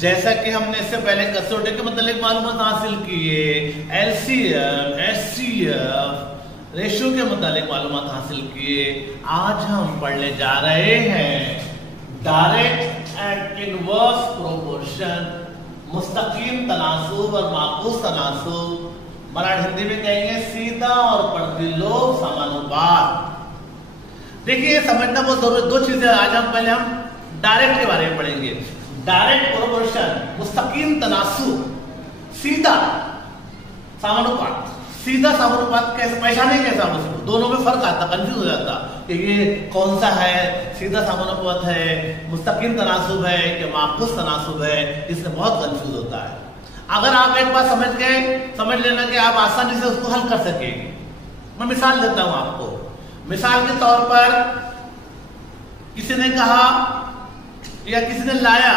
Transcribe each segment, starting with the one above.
जैसा कि हमने इससे पहले कसौटी के मतलब मालूमात हासिल किए, एलसीएम, एचसीएफ, रेशियो के मुतालिक मालूमात हासिल किए, आज हम पढ़ने जा रहे हैं डायरेक्ट एंड इनवर्स प्रोपोर्शन, मुस्तकीम तनासुब और माकूस तनासुब, मराठी हिंदी में कहेंगे सीधा और प्रतिलोम समानुपात। देखिए समझना बहुत जरूरी, दो चीजें आज हम डायरेक्ट के बारे में पढ़ेंगे। डायरेक्ट प्रोपोर्शन, मुस्तकीम तनासुब, सीधा समानुपात। सीधा समानुपात कैसे पहचाने, कैसा उसको, दोनों में फर्क आता, कंफ्यूज हो जाता कि ये कौन सा है, सीधा समानुपात है, मुस्तकीम तनासुब है कि माकूस तनासुब है, इससे बहुत कंफ्यूज होता है। अगर आप एक बार समझ गए, समझ लेना कि आप आसानी से उसको हल कर सकेंगे। मैं मिसाल देता हूं आपको। मिसाल के तौर पर किसी ने कहा या किसी ने लाया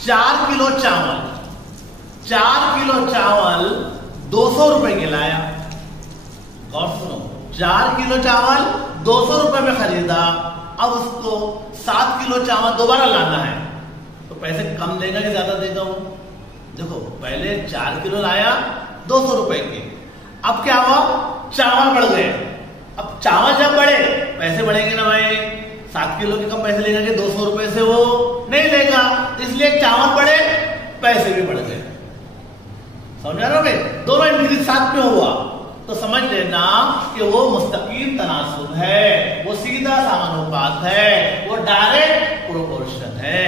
4 किलो चावल, 4 किलो चावल 200 रुपए के लाया। और सुनो, 4 किलो चावल 200 रुपए में खरीदा, अब उसको 7 किलो चावल दोबारा लाना है, तो पैसे कम देगा कि ज्यादा देगा वो? देखो, पहले 4 किलो लाया 200 रुपए के, अब क्या हुआ, चावल बढ़ गए। अब चावल जब बढ़े, पैसे बढ़ेंगे ना भाई, 7 किलो के कम पैसे लेगा कि 200 रुपए से वो नहीं लेगा, इसलिए चावल बढ़े, पैसे भी बढ़ गए। समझ रहे हो भाई, दोनों इंक्रीज साथ में हुआ, तो समझ लेना कि वो मुस्तकीम तनासुब है, वो सीधा समानुपात है, वो डायरेक्ट प्रोपोर्शन है।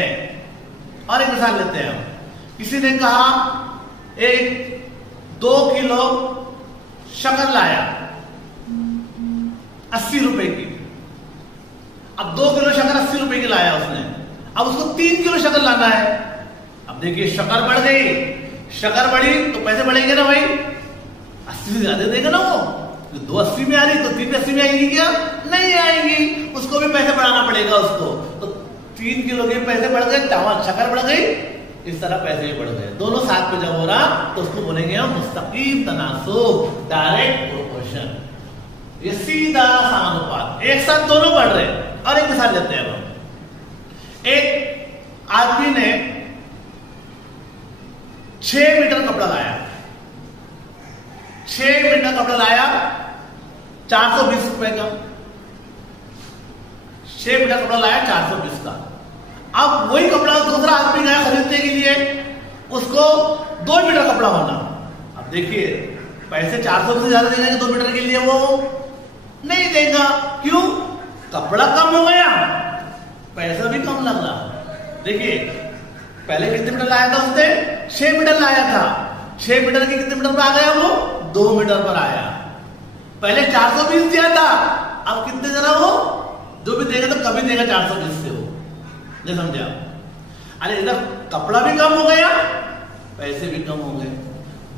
और एक मिसाल लेते हैं हम। किसी ने कहा 2 किलो शक्कर लाया 80 रुपए की। अब 2 किलो शक्कर 80 रुपए की लाया उसने, अब उसको 3 किलो शक्कर लाना है। अब देखिए शक्कर बढ़ गई, शक्कर बढ़ी तो पैसे बढ़ेंगे ना भाई, 80 से ज्यादा देगा ना वो। 280 में आ रही तो 380 में आएगी क्या? नहीं आएगी, उसको भी पैसे बढ़ाना पड़ेगा उसको। तो 3 किलो के पैसे बढ़ गए, चावल शक्कर बढ़ गई, इस तरह पैसे भी बढ़ गए, दोनों साथ में जब हो रहा तो उसको बोलेंगे हम मुस्तकीम तनासुब, डायरेक्ट प्रोपोर्शन, ये सीधा समानुपात, एक साथ दोनों बढ़ रहे हैं। और एक मिसाल लेते हैं हम। एक आदमी ने 6 मीटर कपड़ा लाया, 6 मीटर कपड़ा लाया 420 रुपए का, 6 मीटर कपड़ा लाया 420 का। अब वही कपड़ा दूसरा आदमी गया खरीदने के लिए, उसको 2 मीटर कपड़ा होना। अब देखिए पैसे 400 से ज्यादा देंगे 2 मीटर के लिए, वो नहीं देगा। क्यों? कपड़ा कम हो गया, पैसा भी कम लग रहा। देखिए पहले कितने मीटर लाया था उसने? 6 मीटर लाया था, 6 मीटर के कितने मीटर पर आ गया वो? 2 मीटर पर आया। पहले 420 दिया था, अब कितने दे रहा वो? जो भी देगा तो कभी देगा 420 से वो, नहीं समझे आप? अरे इधर कपड़ा भी कम हो गया, पैसे भी कम हो गए,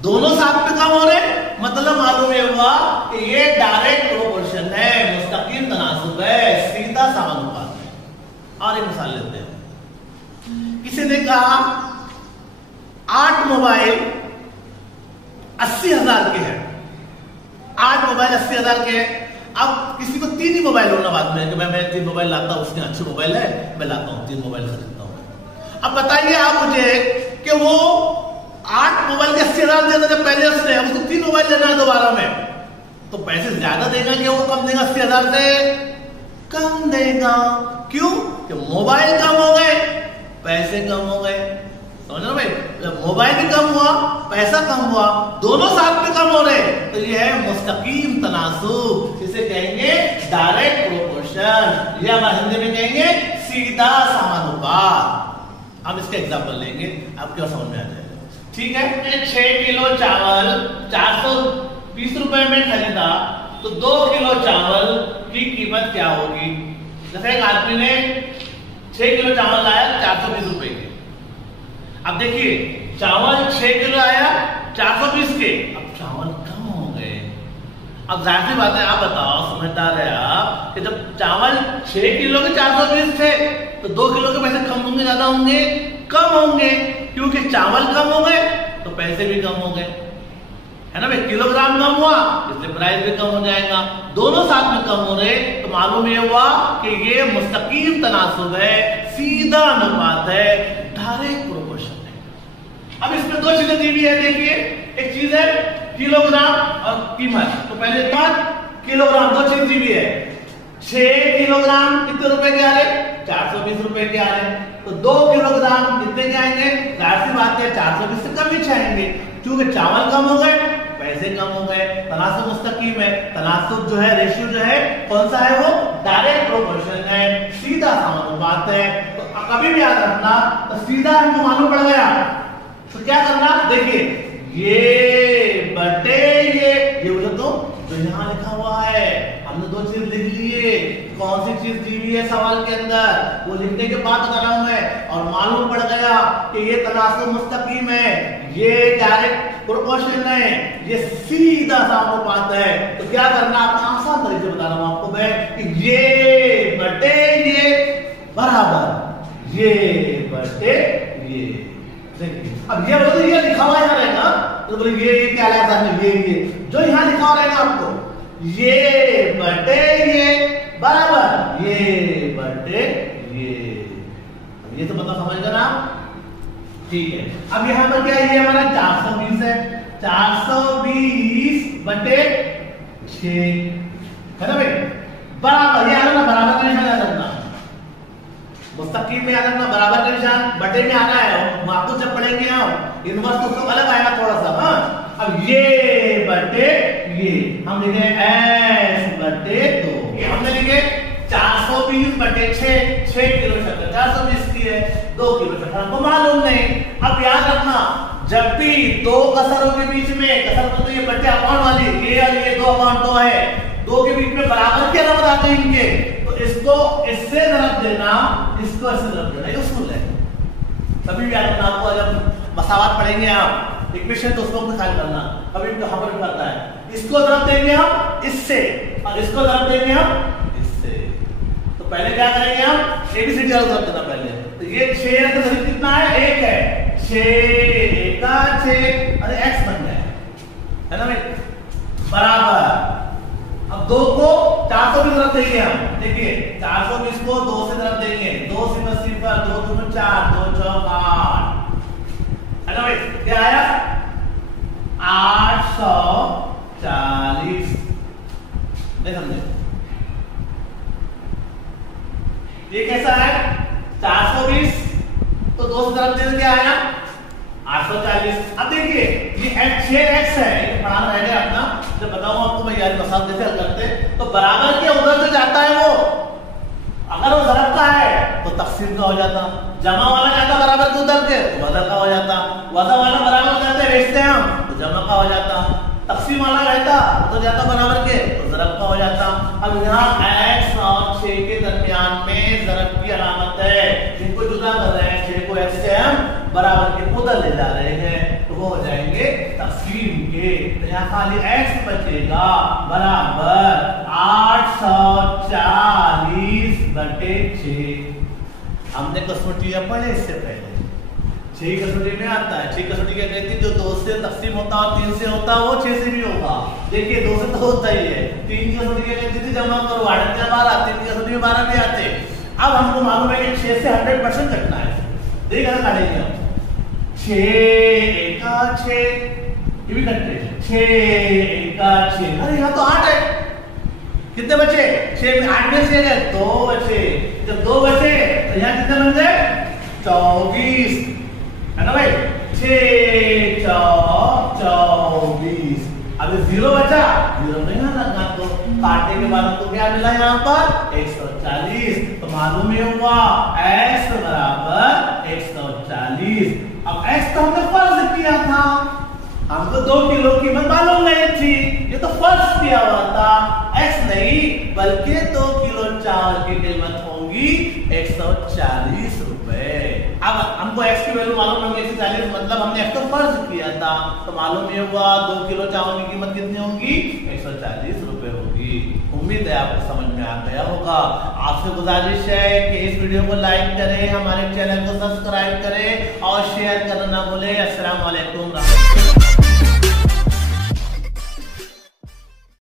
दोनों साथ में कम हो रहे, मतलब मालूम ये हुआ कि ये डायरेक्ट प्रोपोर्शन है, मुस्तकीम तनासुब है, सीधा समानुपात है। और एक मिसाल लेते हैं। किसी ने कहा 8 मोबाइल 80,000 के हैं, 8 मोबाइल 80,000 के हैं। अब किसी को 3 ही मोबाइल होना बाद में कि मैं 3 मोबाइल लाता हूं, उसके अच्छे मोबाइल है, मैं लाता हूं 3 मोबाइल खरीदता हूं। अब बताइए आप मुझे कि वो 8 मोबाइल के 80,000 देना जब पहले उसने, उसको 3 मोबाइल लेना है दोबारा में, तो पैसे ज्यादा देगा कि वो कम देगा? 80,000 से कम देगा। क्यों? कि मोबाइल कम हो गए, पैसे कम हो गए। समझ रहे भाई, मोबाइल भी कम हुआ, पैसा कम हुआ, दोनों साथ में कम हो रहे, तो ये है मुस्तकीम तनासुब, इसे कहेंगे डायरेक्ट प्रोपोर्शन, या हिंदी में कहेंगे सीधा समानुपात। हम इसके एग्जांपल लेंगे, आपके और समझ में आ जाएगा। ठीक है, 6 किलो चावल 420 रुपए में खरीदा, तो 2 किलो चावल की कीमत क्या होगी? जैसे एक आदमी ने 6 किलो चावल लाया 420 रुपए के। अब देखिए चावल 6 किलो आया 420 के, अब चावल कम हो गए। अब जाहिर सी बात है, आप बताओ, समझदार है आप, कि जब चावल 6 किलो के 420 थे, तो 2 किलो के पैसे कम होंगे ज्यादा होंगे? कम होंगे, क्योंकि चावल कम हो गए तो पैसे भी कम हो गए, है ना भाई। किलोग्राम कम हुआ इसलिए प्राइस भी कम हो जाएगा, दोनों साथ में कम हो रहे, तो मालूम ये हुआ कि ये मुस्तकीम तनासुब है, सीधा अनुपात है, डायरेक्ट प्रोपोर्शन। अब इसमें दो चीजें दी हुई है, देखिए एक चीज है किलोग्राम और कीमत। तो पहले किलोग्राम, दो चीज दी हुई है। 6 किलोग्राम कितने रुपए के आ रहे? 420 रुपए के आ रहे। तो 2 किलोग्राम कितने के आएंगे? जाहिर सी बात है 420 से कम ही आएंगे, क्योंकि चावल कम हो गए, पैसे कम हो गए। तनासुब मुस्तकीम है, तनासुब जो है, रेशियो जो है कौन सा है? वो डायरेक्ट प्रोपोर्शन है, सीधा समानुपात है। तो कभी भी याद रखना, तो सीधा हमको मालूम पड़ गया तो क्या करना, देखिए ये बटे ये बोले तो जो यहाँ लिखा हुआ है, हमने दो चीज लिख लिए। कौन सी चीज दी हुई है सवाल के अंदर, वो लिखने के बाद बता रहा हूं मैं, और मालूम पड़ गया कि ये तनासुब मुस्तकीम है, ये डायरेक्ट प्रोपोर्शन है, ये सीधा समानुपात है। तो क्या करना, आपको आसान तरीके बता रहा हूं आपको मैं कि ये बटे ये बराबर ये बटे ये। देखिए अब ये बोलो ये लिखा हुआ यहाँ रहेगा, तो बोले ये क्या लगा, ये जो यहाँ लिखा हुआ रहेगा आपको, ये बटे ये बराबर ये बटे ये तो मतलब समझ गए ना, ठीक है। अब यहाँ पर क्या है, ये हमारा 420 है, 420 बटे 6 है ना भाई, बराबर। ये आना ना, बराबर का निशान याद रखना, मुस्तकीम में याद रखना, बराबर का निशान बटे में आना है। आपको जब पढ़ेंगे हम इनवर्स तो अलग आएगा थोड़ा सा। हाँ, अब ये बटे ये हम लिखे s बटे 2, हमने लिखे 420 बटे 6 किलो शक्कर 420 की है, 2 किलो शक्कर हमको मालूम नहीं। अब याद रखना, जब भी दो कसरों के बीच में, कसर मतलब ये बटे अपाउंट वाली, ये और ये 2 अपाउंट 2 है, 2 के बीच में बराबर के अलावा आते हैं इनके, तो इसको इससे ज़रब देना, इसको इससे ज़रब देना, ये उसूल है। कभी भी याद रखना, आपको जब मसावत पढ़ेंगे आप इक्वेशन, तो उसको ख्याल करना, कभी भी कहां पर करता है, इसको ज़रब देंगे हम इससे और इसको ज़रब देंगे हम इससे। तो पहले क्या करेंगे हम, एबीसीडी वाला ज़रब देना पहले। तो ये 6 का ज़रिए कितना है, 1 है, 6 का 6 और x बन गया है ना भाई, बराबर। अब 2 को 420 तरफ देंगे हम, देखिए 420 को 2 से तरफ देंगे, 2 0 0 2 2 4 2 4 8 है ना भाई, क्या आया 840। नहीं समझे, ये कैसा है 420 तो 2 से तरफ देने क्या आया 840। अब देखिए ये 6x है, ये पढ़ाना रह गया अपना, जब बताऊं आपको मैं यार मसाल जैसे हल करते, तो बराबर के उधर से जाता है वो, अगर वो ज़रब का है तो तक़सीम का हो जाता, जमा वाला जाता बराबर के उधर के तो वज़न का हो जाता, वज़न वाला बराबर जाते बेचते हैं हम तो जमा का हो जाता, तक़सीम वाला रहता तो जाता बराबर के तो ज़रब का हो जाता। अब यहाँ x और 6 के दरमियान में ज़रब की अलामत है, जिनको जुदा कर रहे हैं, 6 को x से हम बराबर के उधर ले जा रहे हैं, तो वो हो जाएंगे तक़सीम के। तो यहाँ खाली x बचेगा बराबर 840 बटे 6। हमने कसौटियां पढ़े इससे पहले, 6 कसौटी में आता है, 6 कसौटी क्या कहती है, जो 2 से तक़सीम होता है, 3 से होता है, वो 6 से भी होगा। देखिए 2 से तो होता ही है, 3 की कसौटी क्या कहती थी, जमा करो 8 से 12, 3 की कसौटी में 12 भी आते। अब हमको मालूम है कि 6 से 100% कटना है, देखा काटेंगे हम, 6 का 6 ये भी कटते, 6 का 6, अरे यहाँ तो 8 है, कितने बचे 6 में 8 में से 2 बचे, जब 2 बचे तो यहाँ कितने बन गए 24 है ना भाई, 6 4 24। अब 0 बचा, 0 नहीं आना, तो काटने के बाद आपको क्या मिला यहाँ पर 140। तो मालूम ही हुआ x बराबर 140। अब x तो हमने फर्ज किया था, हमको 2 किलो कीमत मालूम नहीं थी, ये तो फर्ज किया हुआ था, x नहीं बल्कि 2 किलो चावल की कीमत होगी 140 रुपए। अब हमको x की वैल्यू मालूम होगी 140, मतलब हमने x तो फर्ज किया था, तो मालूम ये हुआ 2 किलो चावल की कीमत कितनी होगी 140 रुपए होगी। उम्मीद है आपको समझ में आ गया होगा। आपसे गुजारिश है कि इस वीडियो को लाइक करें, हमारे चैनल को सब्सक्राइब करें और शेयर करना ना भूलें। अस्सलाम वालेकुम।